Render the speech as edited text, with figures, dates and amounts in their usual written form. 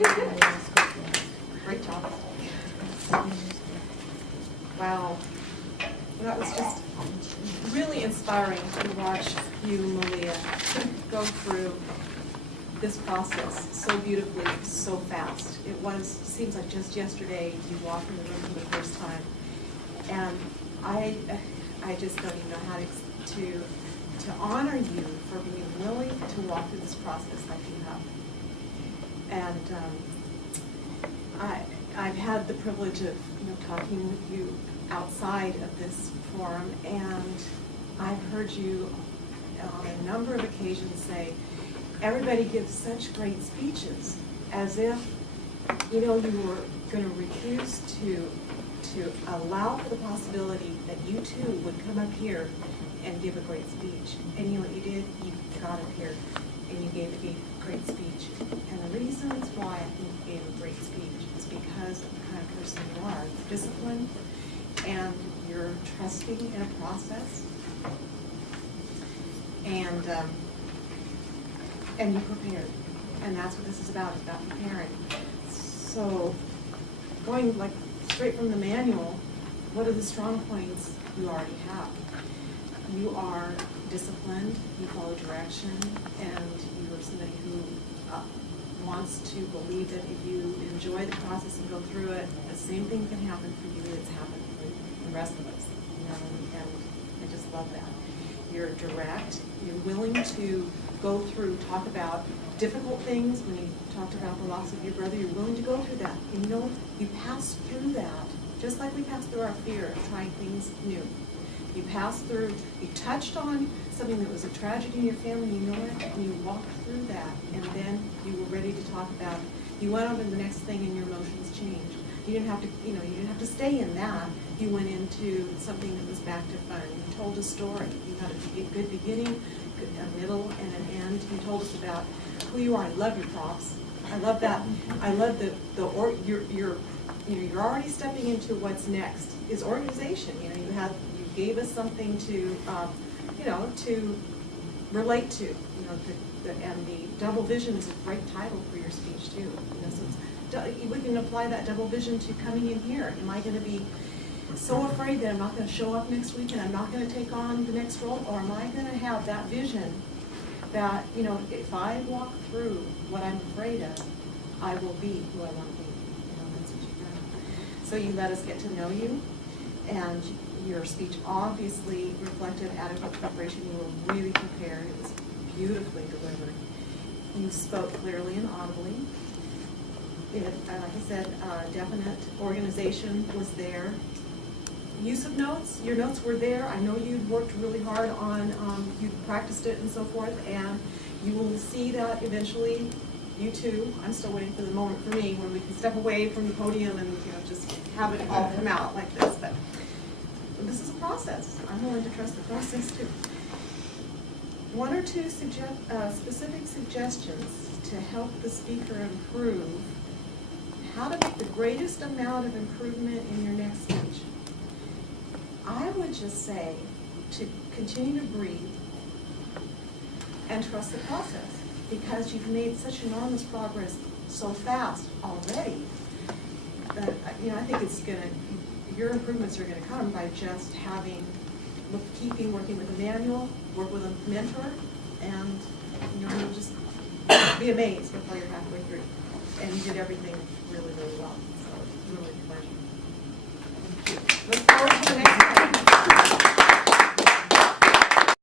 Great job. Wow. That was just really inspiring to watch you, Malia, go through this process so beautifully, so fast. Seems like just yesterday you walked in the room for the first time. And I just don't even know how to honor you for being willing to walk through this process like you have. And I've had the privilege of talking with you outside of this forum, and I've heard you on a number of occasions say, everybody gives such great speeches, as if you were going to refuse to allow for the possibility that you too would come up here and give a great speech. And you know what you did? You got up here and you gave a great speech. And the reasons why I think you gave a great speech is because of the kind of person you are. You're disciplined and you're trusting in a process. And you prepared. And that's what this is about. It's about preparing. So going like straight from the manual, what are the strong points you already have? You are disciplined, you follow direction, and you are somebody who wants to believe that if you enjoy the process and go through it, the same thing can happen for you that's happened for the rest of us. And I just love that. You're direct, you're willing to go through, talk about difficult things. When you talked about the loss of your brother, you're willing to go through that. And you know what? You pass through that, just like we passed through our fear of trying things new. You passed through, you touched on something that was a tragedy in your family, you know it, and you walked through that, and then you were ready to talk about it. You went on to the next thing and your emotions changed. You didn't have to, you didn't have to stay in that. You went into something that was back to fun. You told a story. You had a good beginning, a middle, and an end. You told us about who you are. I love your props. I love that. I love you're already stepping into what's next. Is organization. You gave us something to to relate to. And the double vision is a great title for your speech too. So we can apply that double vision to coming in here. Am I going to be so afraid that I'm not going to show up next week and I'm not going to take on the next role, or am I going to have that vision that if I walk through what I'm afraid of, I will be who I want to be. That's what you've done. So you let us get to know you, and your speech obviously reflected adequate preparation. You were really prepared. It was beautifully delivered. You spoke clearly and audibly. Like I said, definite organization was there. Use of notes, your notes were there. I know you'd worked really hard on, you practiced it and so forth, and you will see that eventually, you too. I'm still waiting for the moment for me when we can step away from the podium and just have it all come out like this. But this is a process. I'm willing to trust the process too. One or two specific suggestions to help the speaker improve how to make the greatest amount of improvement in your next speech. I would just say to continue to breathe and trust the process, because you've made such enormous progress so fast already that I think your improvements are going to come by just keeping working with a manual, work with a mentor, and you'll just be amazed before you're halfway through. And you did everything really, really well. So it's really a pleasure. Thank you. Look forward